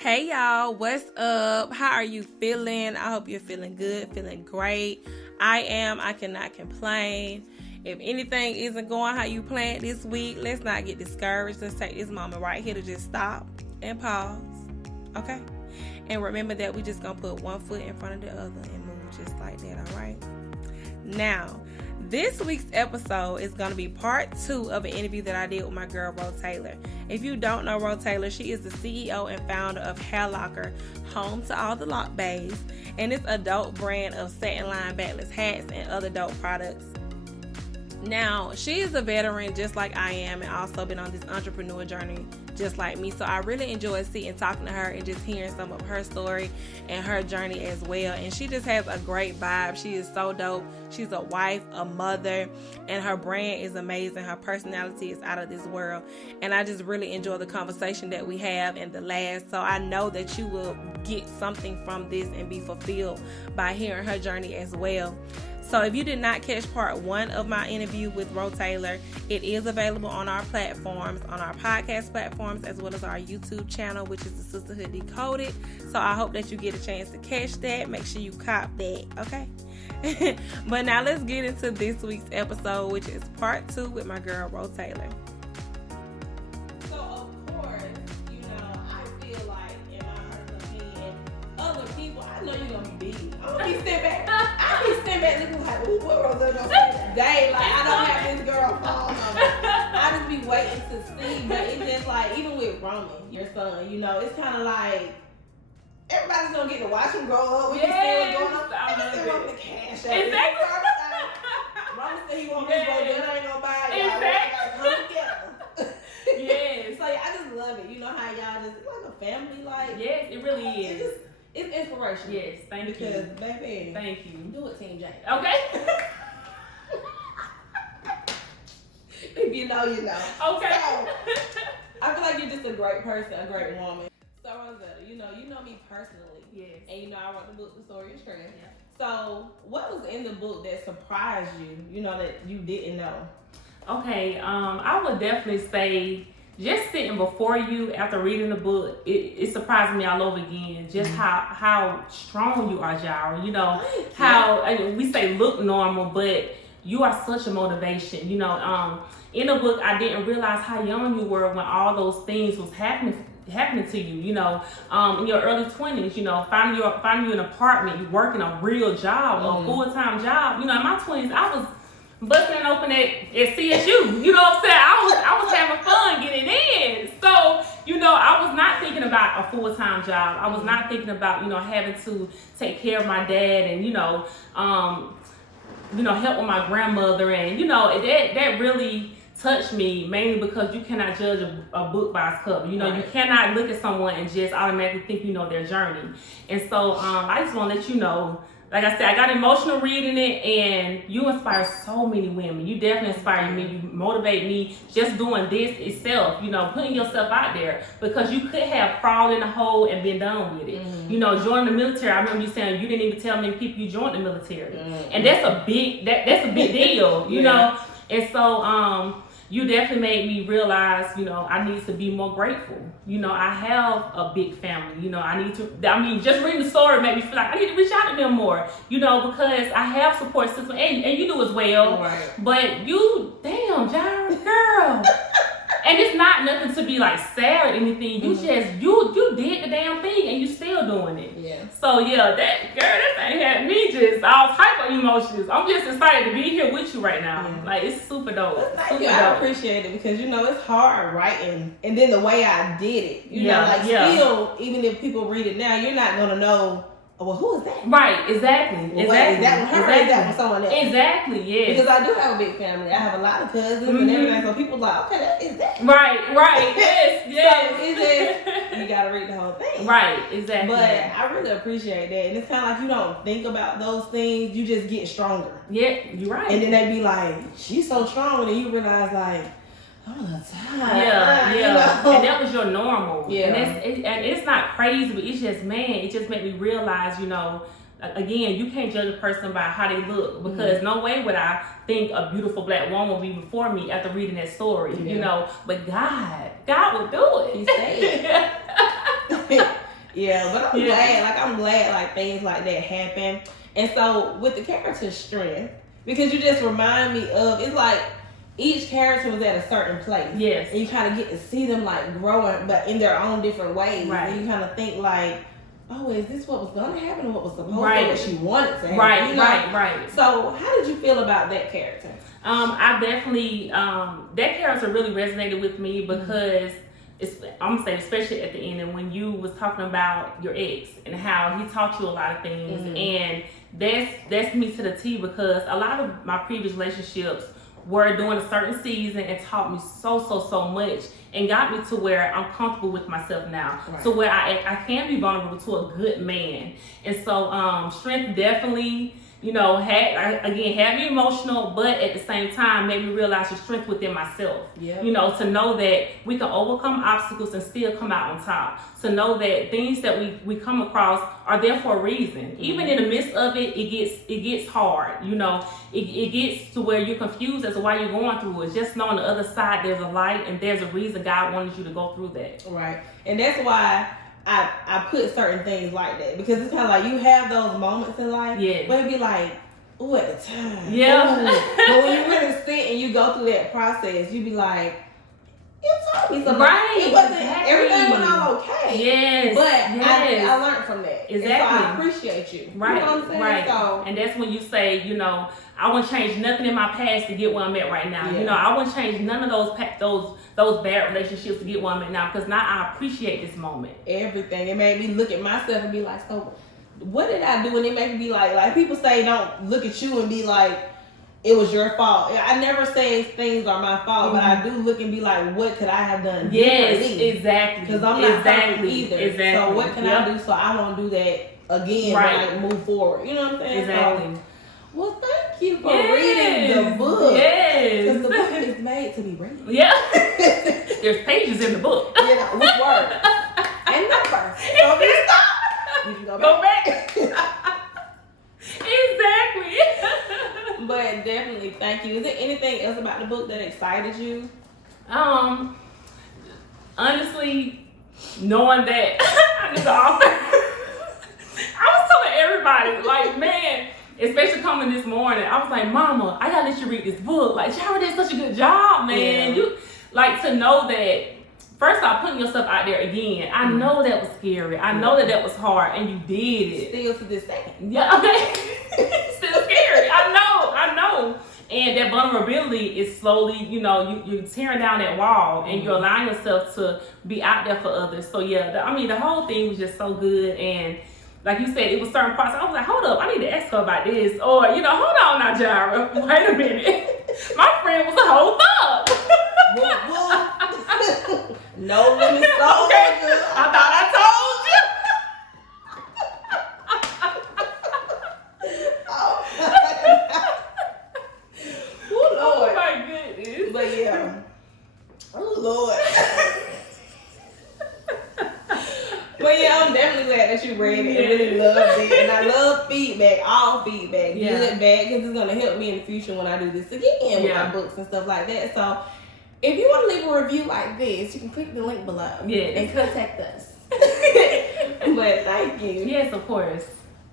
Hey y'all, what's up? How are you feeling? I hope you're feeling good, feeling great. I am. I cannot complain. If anything isn't going how you planned this week, let's not get discouraged. Let's take this moment right here to just stop and pause. Okay? And remember that we just gonna put one foot in front of the other and move just like that, all right? Now, this week's episode is going to be part 2 of an interview that I did with my girl, Rosetta. If you don't know Rosetta, she is the CEO and founder of Hair Loc'R, home to all the lock bays, and it's a dope brand of satin line backless hats and other dope products. Now, she is a veteran just like I am and also been on this entrepreneur journey just like me. So I really enjoyed sitting talking to her and just hearing some of her story and her journey as well. And she just has a great vibe. She is so dope. She's a wife, a mother, and her brand is amazing. Her personality is out of this world. And I just really enjoy the conversation that we have and the last. So I know that you will get something from this and be fulfilled by hearing her journey as well. So if you did not catch part 1 of my interview with Rosetta, it is available on our platforms, on our podcast platforms, as well as our YouTube channel, which is the Sistah Hood Decoded. So I hope that you get a chance to catch that. Make sure you cop that, okay? But now let's get into this week's episode, which is part 2 with my girl Rosetta. So of course, I feel like, in my personal opinion, other people, I know you're gonna be big. I'm gonna be sitting back. I be sitting back looking like, ooh, what Rosetta gonna say today? Like, I don't have this girl phone number. I just be waiting to see. But it's just like, even with Roman, your son, it's kind of like, everybody's gonna get to watch him grow up. We can still going up. I can still want the cash out. Exactly. Roman said he wants this Rosetta, ain't gonna buy it. Exactly. Come together. Yes. So yeah, I just love it. You know how y'all just, like a family, like. Yes, it really is. It's inspirational. Yes, thank you. Because, baby, thank you. Do it, Team Jack. Okay. If you know, you know. Okay. So, I feel like you're just a great person, a great woman. So, Rosetta, you know me personally. Yes. And I wrote the book, The Story of Strength. Yeah. So, what was in the book that surprised you, that you didn't know? Okay, I would definitely say, just sitting before you after reading the book, it surprised me all over again. Just how strong you are, Jara. How we say look normal, but you are such a motivation. In the book, I didn't realize how young you were when all those things was happening to you. In your early 20s, finding you an apartment, you working a real job, a full-time job. In my 20s, I was busting open at CSU. You know what I'm saying? I was having fun getting in. So, I was not thinking about a full-time job. I was not thinking about, having to take care of my dad and, help with my grandmother. And, that really touched me, mainly because you cannot judge a book by its cover. You cannot look at someone and just automatically think you know their journey. And so I just want to let you know, like I said, I got emotional reading it, and you inspire so many women. You definitely inspire me. You motivate me just doing this itself, putting yourself out there, because you could have crawled in a hole and been done with it. Joining the military, I remember you saying you didn't even tell many people you joined the military. And that's a big deal, you know? And so, you definitely made me realize, I need to be more grateful. I have a big family. Just reading the story made me feel like I need to reach out to them more, because I have support system, and you do as well. Right. But damn, Jara, girl. And it's not nothing to be like sad or anything. You just, you did the damn thing and you still doing it. Yeah. So yeah, that thing had me just all type of emotions. I'm just excited to be here with you right now. Yeah. Like, it's super dope. Thank you. I appreciate it, because it's hard writing, and then the way I did it, still, even if people read it now, you're not gonna know. Well, who is that? Right, exactly. Well, exactly. Is that her or is that someone else? Exactly, yes. Because I do have a big family. I have a lot of cousins and everything, so people like, okay, that is that. Right, yes. So it's just, you gotta read the whole thing. Right, exactly. But I really appreciate that. And it's kind of like you don't think about those things, you just get stronger. Yeah, you're right. And then they be like, she's so strong, and then you realize like, all the time. Yeah. And that was your normal. Yeah. And it's not crazy, but it's just, it just made me realize, again, you can't judge a person by how they look, because no way would I think a beautiful black woman would be before me after reading that story, But God would do it. He said it. Yeah, but I'm glad like things like that happen. And so with the character strength, because you just remind me of, it's like each character was at a certain place. Yes. And you kind of get to see them like growing, but in their own different ways. Right. And you kind of think like, oh, is this what was going to happen or what was supposed to, what she wanted to happen? Right, you know? right. So how did you feel about that character? I definitely, that character really resonated with me because I'm gonna say, especially at the end, and when you was talking about your ex and how he taught you a lot of things, and that's me to the T, because a lot of my previous relationships were during a certain season and taught me so much and got me to where I'm comfortable with myself now, so where I can be vulnerable to a good man. And so strength definitely, you know, had me emotional, but at the same time made me realize the strength within myself. Yeah. You know, to know that we can overcome obstacles and still come out on top. To know that things that we come across are there for a reason. Even in the midst of it, it gets hard. You know, it gets to where you're confused as to why you're going through it. Just knowing the other side, there's a light and there's a reason God wanted you to go through that. Right. And that's why I put certain things like that, because it's kind of like you have those moments in life, but it'd be like, oh, at the time, but when you really sit and you go through that process, you be like, you told me something, it wasn't everything went all okay, but I learned from that, exactly. And so I appreciate you, right? You know what I'm saying? Right. So, and that's when you say, you know, I wouldn't change nothing in my past to get where I'm at right now. You know, I wouldn't change none of those bad relationships to get where I'm at now, because now I appreciate this moment. Everything. It made me look at myself and be like, so what did I do? And it made me be like people say don't look at you and be like, it was your fault. I never say things are my fault, but I do look and be like, what could I have done differently? Yes, exactly. Because I'm not perfect either. Exactly. So what can I do so I won't do that again? Like move forward. You know what I'm saying? Exactly. So, well, thank you for reading the book. Yes. Because the book is made to be read. Yeah. There's pages in the book. You know, with words and numbers. So if you stop, you can go back. Exactly. But definitely, thank you. Is there anything else about the book that excited you? Honestly, knowing that I knew the author, I was telling everybody, like, man, especially coming this morning, I was like, Mama, I gotta let you read this book. Like, Shara did such a good job, man. You like to know that. First off, putting yourself out there again. I know that was scary. I know that was hard, and you did it. Still to this day. Yeah, okay. Still scary. I know. And that vulnerability is slowly, you know, you're tearing down that wall, and you're allowing yourself to be out there for others. So yeah, the whole thing was just so good. And like you said, it was certain parts. I was like, hold up, I need to ask her about this. Or, you know, hold on now, Jara. Wait a minute. My friend was a whole thug. No limit soul. Okay. I thought I told you. Oh, Lord. Oh my goodness. But yeah. Oh Lord. But yeah, I'm definitely glad that you read it and really loved it. And I love feedback, all feedback, good, bad, because it's going to help me in the future when I do this again with my books and stuff like that. So if you want to leave a review like this, you can click the link below and contact us. But thank you. Yes, of course.